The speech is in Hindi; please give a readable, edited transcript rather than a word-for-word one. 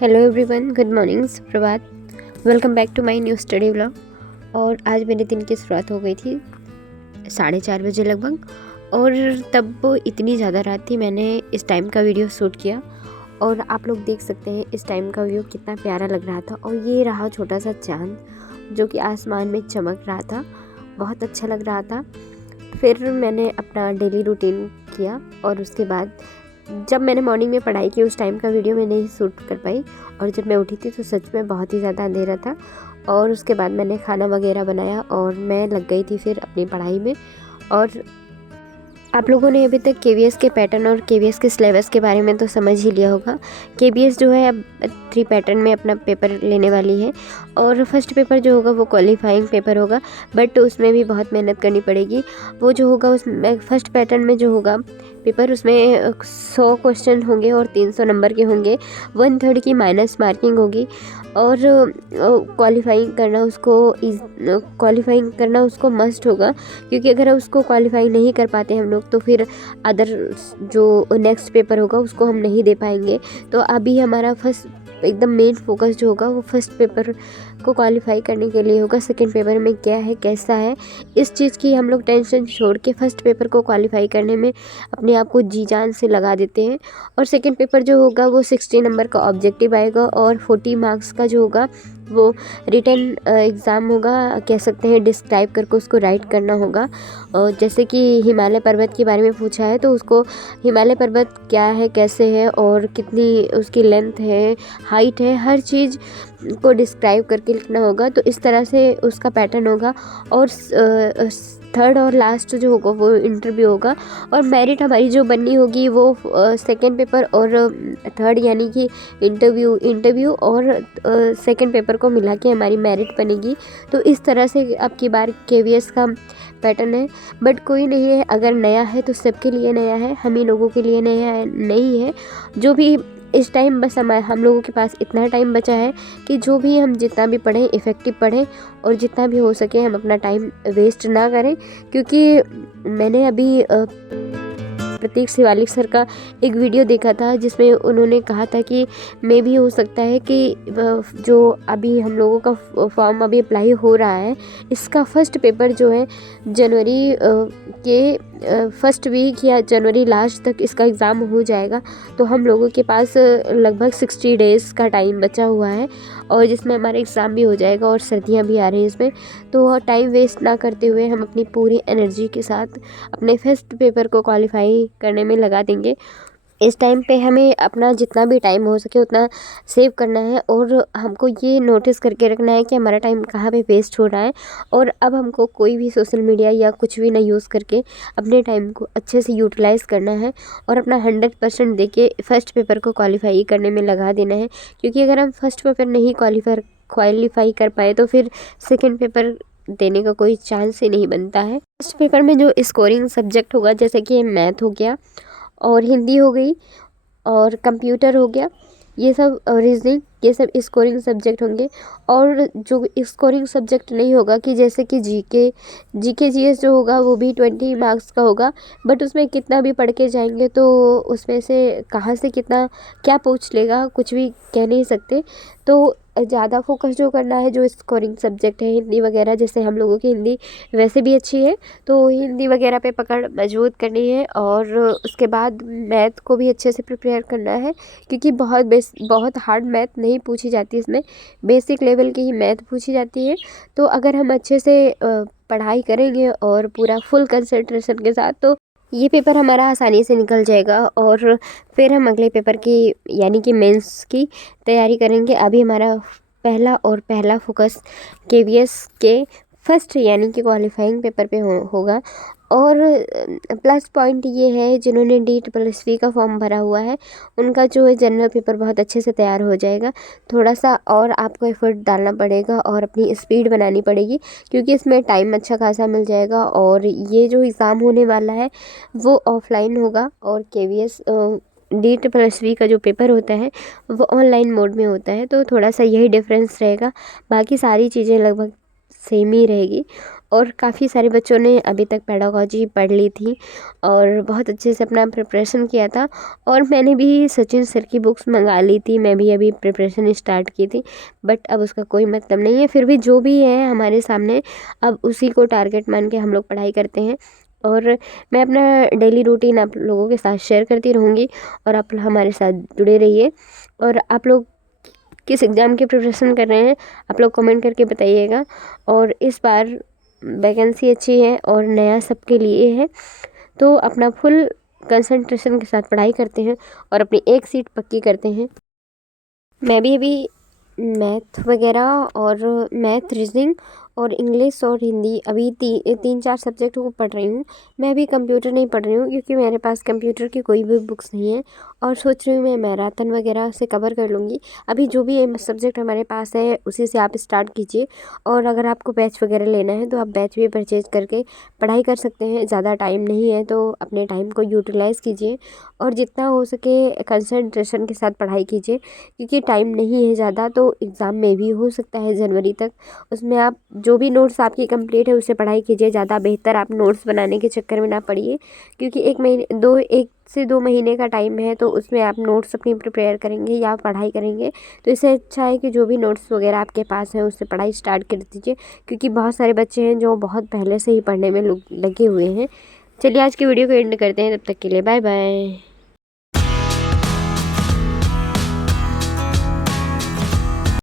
हेलो एवरीवन, गुड मॉर्निंग, सुप्रभात। Welcome back to my new study vlog. और आज मेरे दिन की शुरुआत हो गई थी 4:30 बजे लगभग, और तब वो इतनी ज़्यादा रात थी। मैंने इस टाइम का वीडियो शूट किया और आप लोग देख सकते हैं इस टाइम का व्यू कितना प्यारा लग रहा था। और ये रहा छोटा सा चाँद जो कि आसमान में चमक रहा था, बहुत अच्छा लग रहा था। फिर मैंने अपना डेली रूटीन किया और उसके बाद जब मैंने मॉर्निंग में पढ़ाई की उस टाइम का वीडियो मैं नहीं शूट कर पाई। और जब मैं उठी थी तो सच में बहुत ही ज़्यादा अंधेरा था। और उसके बाद मैंने खाना वगैरह बनाया और मैं लग गई थी फिर अपनी पढ़ाई में। और आप लोगों ने अभी तक केवीएस के पैटर्न और केवीएस के सिलेबस के बारे में तो समझ ही लिया होगा। केवीएस जो है अब 3 पैटर्न में अपना पेपर लेने वाली है और फर्स्ट पेपर जो होगा वो क्वालिफाइंग पेपर होगा, बट उसमें भी बहुत मेहनत करनी पड़ेगी। वो जो होगा उसमें फर्स्ट पैटर्न में जो होगा पेपर, उसमें 100 क्वेश्चन होंगे और 300 नंबर के होंगे। 1/3 की माइनस मार्किंग होगी। और क्वालिफाइंग करना उसको मस्ट होगा, क्योंकि अगर उसको क्वालिफाई नहीं कर पाते हम लोग तो फिर अदर जो नेक्स्ट पेपर होगा उसको हम नहीं दे पाएंगे। तो अभी हमारा फर्स्ट एकदम मेन फोकस जो होगा वो फर्स्ट पेपर को क्वालिफाई करने के लिए होगा। सेकंड पेपर में क्या है, कैसा है, इस चीज़ की हम लोग टेंशन छोड़ के फर्स्ट पेपर को क्वालिफाई करने में अपने आप को जी जान से लगा देते हैं। और सेकंड पेपर जो होगा वो 60 नंबर का ऑब्जेक्टिव आएगा और 40 मार्क्स का जो होगा वो रिटन एग्ज़ाम होगा, कह सकते हैं। डिस्क्राइब करके उसको राइट करना होगा। और जैसे कि हिमालय पर्वत के बारे में पूछा है तो उसको हिमालय पर्वत क्या है, कैसे है और कितनी उसकी लेंथ है, हाइट है, हर चीज़ को डिस्क्राइब करके लिखना होगा। तो इस तरह से उसका पैटर्न होगा। और थर्ड और लास्ट जो होगा वो इंटरव्यू होगा। और मेरिट हमारी जो बननी होगी वो सेकंड पेपर और थर्ड यानी कि इंटरव्यू और सेकंड पेपर को मिला के हमारी मेरिट बनेगी। तो इस तरह से अब की बार केवीएस का पैटर्न है। बट कोई नहीं है, अगर नया है तो सबके लिए नया है, हम ही लोगों के लिए नया है नहीं है। जो भी इस टाइम बस हम लोगों के पास इतना टाइम बचा है कि जो भी हम जितना भी पढ़ें इफ़ेक्टिव पढ़ें और जितना भी हो सके हम अपना टाइम वेस्ट ना करें। क्योंकि मैंने अभी प्रतीक शिवालिक सर का एक वीडियो देखा था जिसमें उन्होंने कहा था कि मे भी हो सकता है कि जो अभी हम लोगों का फॉर्म अभी अप्लाई हो रहा है, इसका फर्स्ट पेपर जो है जनवरी के फर्स्ट वीक या जनवरी लास्ट तक इसका एग्ज़ाम हो जाएगा। तो हम लोगों के पास लगभग 60 डेज़ का टाइम बचा हुआ है और जिसमें हमारा एग्ज़ाम भी हो जाएगा और सर्दियाँ भी आ रही हैं इसमें। तो टाइम वेस्ट ना करते हुए हम अपनी पूरी एनर्जी के साथ अपने फर्स्ट पेपर को क्वालिफाई करने में लगा देंगे। इस टाइम पे हमें अपना जितना भी टाइम हो सके उतना सेव करना है और हमको ये नोटिस करके रखना है कि हमारा टाइम कहाँ पे वेस्ट हो रहा है। और अब हमको कोई भी सोशल मीडिया या कुछ भी ना यूज़ करके अपने टाइम को अच्छे से यूटिलाइज़ करना है और अपना 100% दे के फर्स्ट पेपर को क्वालिफाई करने में लगा देना है। क्योंकि अगर हम फर्स्ट पेपर नहीं क्वालिफाई कर पाए तो फिर सेकेंड पेपर देने का कोई चांस ही नहीं बनता है। फर्स्ट पेपर में जो स्कोरिंग सब्जेक्ट होगा, जैसे कि मैथ हो गया और हिंदी हो गई और कंप्यूटर हो गया, ये सब रीजनिंग, ये सब स्कोरिंग सब्जेक्ट होंगे। और जो स्कोरिंग सब्जेक्ट नहीं होगा कि जैसे कि जीके जीएस जो होगा वो भी 20 मार्क्स का होगा। बट उसमें कितना भी पढ़ के जाएंगे तो उसमें से कहाँ से कितना क्या पूछ लेगा कुछ भी कह नहीं सकते। तो ज़्यादा फोकस जो करना है जो स्कोरिंग सब्जेक्ट है, हिंदी वगैरह, जैसे हम लोगों की हिंदी वैसे भी अच्छी है तो हिंदी वगैरह पे पकड़ मजबूत करनी है। और उसके बाद मैथ को भी अच्छे से प्रिपेयर करना है, क्योंकि बहुत हार्ड मैथ नहीं पूछी जाती, इसमें बेसिक लेवल की ही मैथ पूछी जाती है। तो अगर हम अच्छे से पढ़ाई करेंगे और पूरा फुल कंसंट्रेशन के साथ तो ये पेपर हमारा आसानी से निकल जाएगा। और फिर हम अगले पेपर की यानी कि मेंस की तैयारी करेंगे। अभी हमारा पहला फोकस केवीएस के फर्स्ट यानी कि क्वालिफाइंग पेपर पे होगा। और प्लस पॉइंट ये है जिन्होंने DSSV का फॉर्म भरा हुआ है उनका जो है जनरल पेपर बहुत अच्छे से तैयार हो जाएगा। थोड़ा सा और आपको एफर्ट डालना पड़ेगा और अपनी स्पीड बनानी पड़ेगी, क्योंकि इसमें टाइम अच्छा खासा मिल जाएगा। और ये जो एग्ज़ाम होने वाला है वो ऑफलाइन होगा और केवीएस DSSV का जो पेपर होता है वो ऑनलाइन मोड में होता है। तो थोड़ा सा यही डिफरेंस रहेगा, बाकी सारी चीज़ें लगभग सेम ही रहेगी। और काफ़ी सारे बच्चों ने अभी तक पेडागोजी पढ़ ली थी और बहुत अच्छे से अपना प्रिपरेशन किया था। और मैंने भी सचिन सर की बुक्स मंगा ली थी, मैं भी अभी प्रिपरेशन स्टार्ट की थी, बट अब उसका कोई मतलब नहीं है। फिर भी जो भी है हमारे सामने, अब उसी को टारगेट मान के हम लोग पढ़ाई करते हैं। और मैं अपना डेली रूटीन आप लोगों के साथ शेयर करती रहूँगी और आप हमारे साथ जुड़े रहिए। और आप लोग किस एग्ज़ाम की प्रिपरेशन कर रहे हैं आप लोग कमेंट करके बताइएगा। और इस बार वैकेंसी अच्छी है और नया सबके लिए है, तो अपना फुल कंसंट्रेशन के साथ पढ़ाई करते हैं और अपनी एक सीट पक्की करते हैं। मैं भी अभी मैथ वगैरह और मैथ, रीजनिंग और इंग्लिश और हिंदी अभी 3-4 सब्जेक्ट को पढ़ रही हूँ। मैं अभी कंप्यूटर नहीं पढ़ रही हूँ क्योंकि मेरे पास कंप्यूटर की कोई भी बुक्स नहीं है, और सोच रही हूँ मैं मैराथन वगैरह से कवर कर लूँगी। अभी जो भी सब्जेक्ट हमारे पास है उसी से आप स्टार्ट कीजिए, और अगर आपको बैच वगैरह लेना है तो आप बैच भी परचेज करके पढ़ाई कर सकते हैं। ज़्यादा टाइम नहीं है तो अपने टाइम को यूटिलाइज़ कीजिए और जितना हो सके कंसंट्रेशन के साथ पढ़ाई कीजिए, क्योंकि टाइम नहीं है ज़्यादा। तो एग्ज़ाम में भी हो सकता है जनवरी तक, उसमें आप जो भी नोट्स आपकी कंप्लीट है उससे पढ़ाई कीजिए। ज़्यादा बेहतर आप नोट्स बनाने के चक्कर में ना पड़िए, क्योंकि 1 से 2 महीने का टाइम है, तो उसमें आप नोट्स अपनी प्रिपेयर करेंगे या पढ़ाई करेंगे तो इससे अच्छा है कि जो भी नोट्स वगैरह आपके पास हैं उससे पढ़ाई स्टार्ट कर दीजिए, क्योंकि बहुत सारे बच्चे हैं जो बहुत पहले से ही पढ़ने में लगे हुए हैं। चलिए आज की वीडियो को एंड करते हैं, तब तक के लिए बाय बाय।